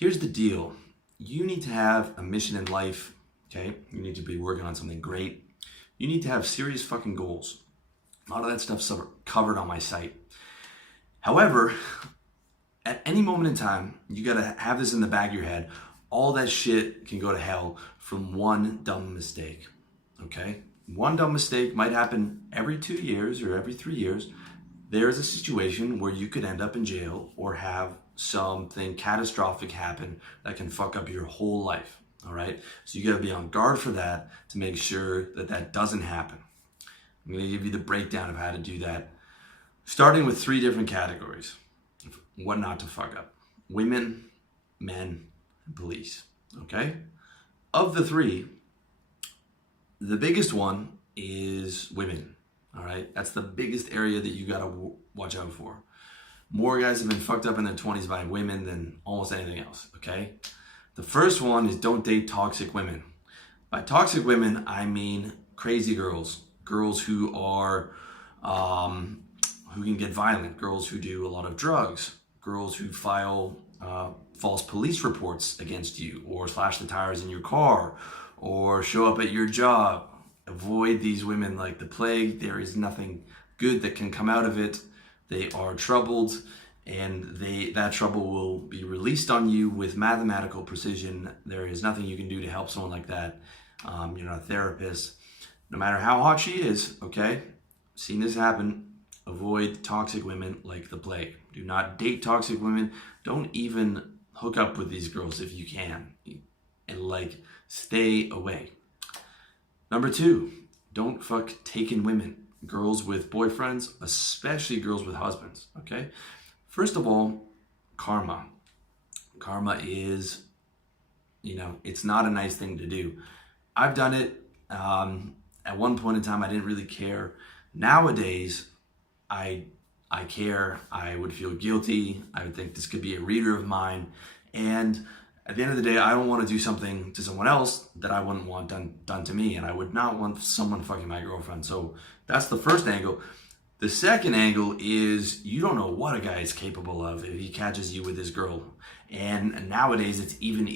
Here's the deal. You need to have a mission in life, okay? You need to be working on something great. You need to have serious fucking goals. A lot of that stuff's covered on my site. However, at any moment in time, you gotta have this in the back of your head. All that shit can go to hell from one dumb mistake, okay? One dumb mistake might happen every 2 years or every 3 years. There's a situation where you could end up in jail or have something catastrophic happen that can fuck up your whole life, all right? So you gotta be on guard for that to make sure that that doesn't happen. I'm gonna give you the breakdown of how to do that, starting with 3 different categories. What not to fuck up: women, men, and police, okay? Of the 3, the biggest one is women, all right? That's the biggest area that you gotta watch out for. More guys have been fucked up in their 20s by women than almost anything else, okay? The first one is don't date toxic women. By toxic women, I mean crazy girls. Girls who are, who can get violent. Girls who do a lot of drugs. Girls who file false police reports against you, or slash the tires in your car, or show up at your job. Avoid these women like the plague. There is nothing good that can come out of it. They are troubled, and that trouble will be released on you with mathematical precision. There is nothing you can do to help someone like that. You're not a therapist. No matter how hot she is, okay? Seen this happen. Avoid toxic women like the plague. Do not date toxic women. Don't even hook up with these girls if you can. And stay away. Number 2, don't fuck taken women. Girls with boyfriends, especially girls with husbands, okay? First of all, karma. Karma is, it's not a nice thing to do. I've done it. At one point in time, I didn't really care. Nowadays, I care. I would feel guilty. I would think this could be a reader of mine. And at the end of the day, I don't want to do something to someone else that I wouldn't want done to me. And I would not want someone fucking my girlfriend. So that's the first angle. The second angle is you don't know what a guy is capable of if he catches you with his girl. And nowadays, it's even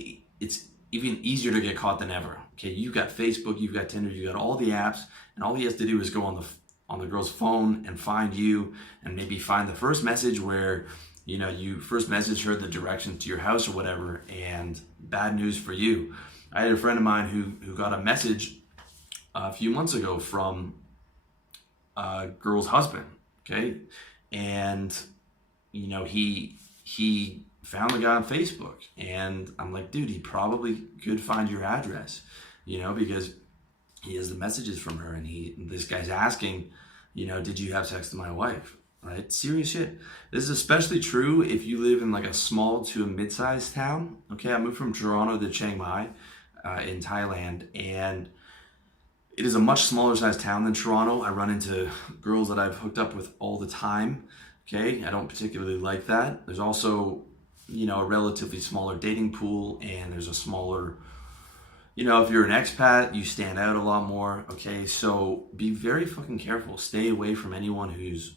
easier to get caught than ever. Okay, you've got Facebook, you've got Tinder, you've got all the apps, and all he has to do is go on the girl's phone and find you, and maybe find the first message where you first message her the directions to your house or whatever. And bad news for you. I had a friend of mine who got a message a few months ago from a girl's husband. Okay, and he found the guy on Facebook, and I'm like, dude, he probably could find your address, because he has the messages from her, and this guy's asking, did you have sex with my wife? Right? Serious shit. This is especially true if you live in like a small to a mid-sized town. Okay, I moved from Toronto to Chiang Mai in Thailand, and it is a much smaller sized town than Toronto. I run into girls that I've hooked up with all the time. Okay, I don't particularly like that. There's also, a relatively smaller dating pool, and there's a smaller, if you're an expat, you stand out a lot more. Okay, so be very fucking careful. Stay away from anyone who's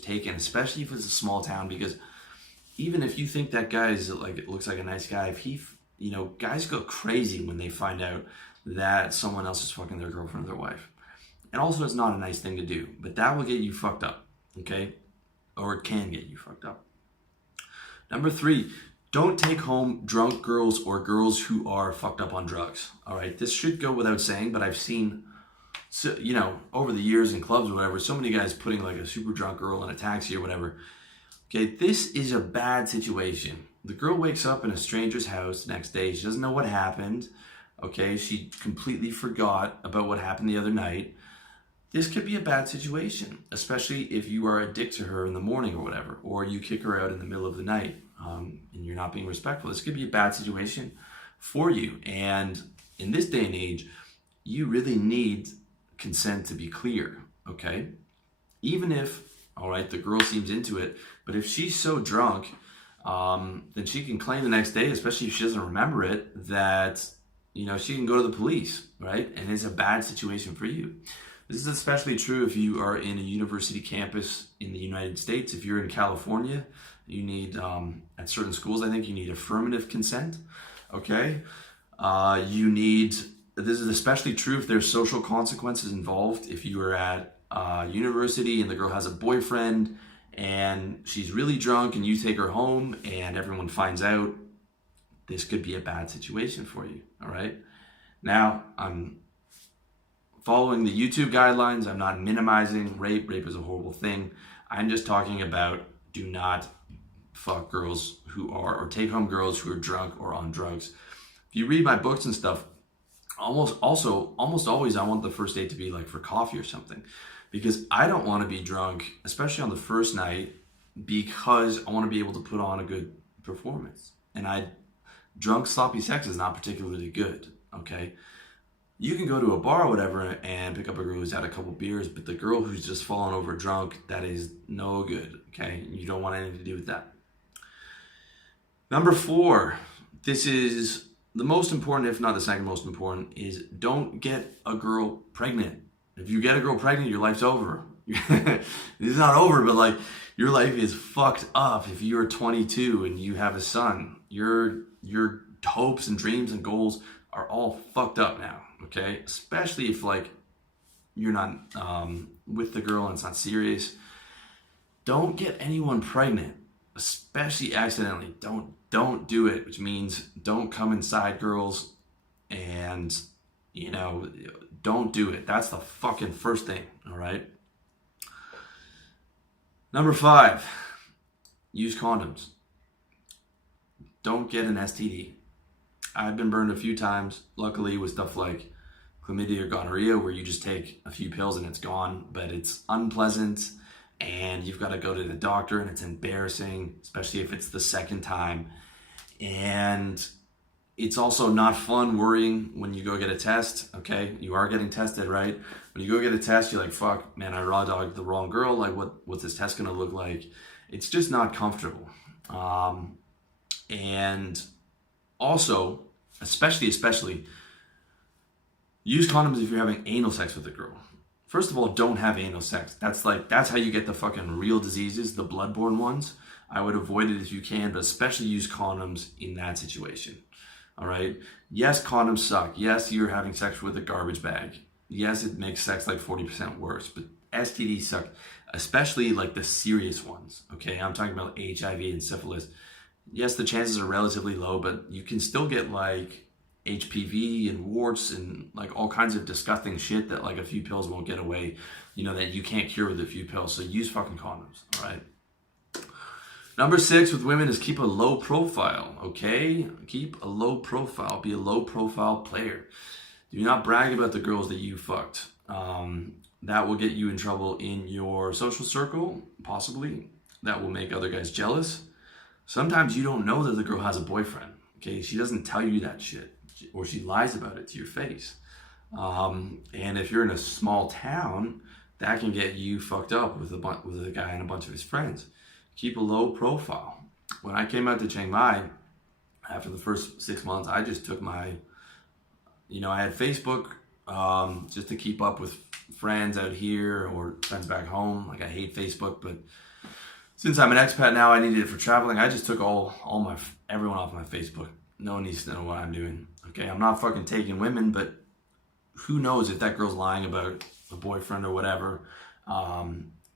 taken, especially if it's a small town, because even if you think that guy looks like a nice guy, if he, guys go crazy when they find out that someone else is fucking their girlfriend or their wife. And also, it's not a nice thing to do, but that will get you fucked up, okay? Or it can get you fucked up. Number 3, don't take home drunk girls or girls who are fucked up on drugs, all right? This should go without saying, but I've seen, over the years in clubs or whatever, so many guys putting like a super drunk girl in a taxi or whatever. Okay, this is a bad situation. The girl wakes up in a stranger's house the next day. She doesn't know what happened. Okay, she completely forgot about what happened the other night. This could be a bad situation, especially if you are a dick to her in the morning or whatever, or you kick her out in the middle of the night and you're not being respectful. This could be a bad situation for you. And in this day and age, you really need consent to be clear, okay? Even if, all right, the girl seems into it, but if she's so drunk, then she can claim the next day, especially if she doesn't remember it, that, she can go to the police, right? And it's a bad situation for you. This is especially true if you are in a university campus in the United States. If you're in California You need, at certain schools, I think you need affirmative consent. Okay. You need, this is especially true if there's social consequences involved. If you are at university and the girl has a boyfriend and she's really drunk and you take her home and everyone finds out, this could be a bad situation for you. All right. Now, I'm following the YouTube guidelines. I'm not minimizing rape. Rape is a horrible thing. I'm just talking about do not fuck girls who are, or take home girls who are drunk or on drugs. If you read my books and stuff, almost always I want the first date to be like for coffee or something, because I don't want to be drunk, especially on the first night, because I want to be able to put on a good performance. And drunk sloppy sex is not particularly good. Okay, you can go to a bar or whatever and pick up a girl who's had a couple beers, but the girl who's just fallen over drunk, that is no good. Okay, you don't want anything to do with that. Number 4, this is the most important, if not the second most important, is don't get a girl pregnant. If you get a girl pregnant, your life's over. It's not over, but like your life is fucked up. If you're 22 and you have a son, your hopes and dreams and goals are all fucked up now. Okay, especially if like you're not with the girl and it's not serious. Don't get anyone pregnant, especially accidentally. Don't do it, which means don't come inside girls, and don't do it. That's the fucking first thing. All right. Number 5, use condoms. Don't get an STD. I've been burned a few times, luckily, with stuff like chlamydia or gonorrhea, where you just take a few pills and it's gone, but it's unpleasant and you've got to go to the doctor and it's embarrassing, especially if it's the second time. And it's also not fun worrying when you go get a test. Okay, you are getting tested, right? When you go get a test, you're like, fuck, man, I raw dogged the wrong girl. Like, what's this test gonna look like? It's just not comfortable. And also, especially, use condoms if you're having anal sex with a girl. First of all, don't have anal sex. That's how you get the fucking real diseases, the bloodborne ones. I would avoid it if you can, but especially use condoms in that situation. All right. Yes, condoms suck. Yes, you're having sex with a garbage bag. Yes, it makes sex like 40% worse, but STDs suck, especially like the serious ones. Okay. I'm talking about HIV and syphilis. Yes, the chances are relatively low, but you can still get like HPV and warts and like all kinds of disgusting shit that like a few pills won't get away, that you can't cure with a few pills. So use fucking condoms. All right. Number 6 with women is keep a low profile, okay? Keep a low profile. Be a low profile player. Do not brag about the girls that you fucked. That will get you in trouble in your social circle, possibly. That will make other guys jealous. Sometimes you don't know that the girl has a boyfriend, okay? She doesn't tell you that shit, or she lies about it to your face. And if you're in a small town, that can get you fucked up with a guy and a bunch of his friends. Keep a low profile. When I came out to Chiang Mai, after the first 6 months, I just took I had Facebook just to keep up with friends out here or friends back home. Like, I hate Facebook, but since I'm an expat now, I needed it for traveling. I just took everyone off my Facebook. No one needs to know what I'm doing. Okay, I'm not fucking taking women, but who knows if that girl's lying about a boyfriend or whatever.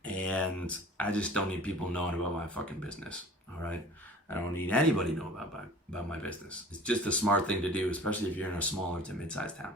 And I just don't need people knowing about my fucking business. All right. I don't need anybody to know about my business. It's just a smart thing to do, especially if you're in a smaller to mid-sized town.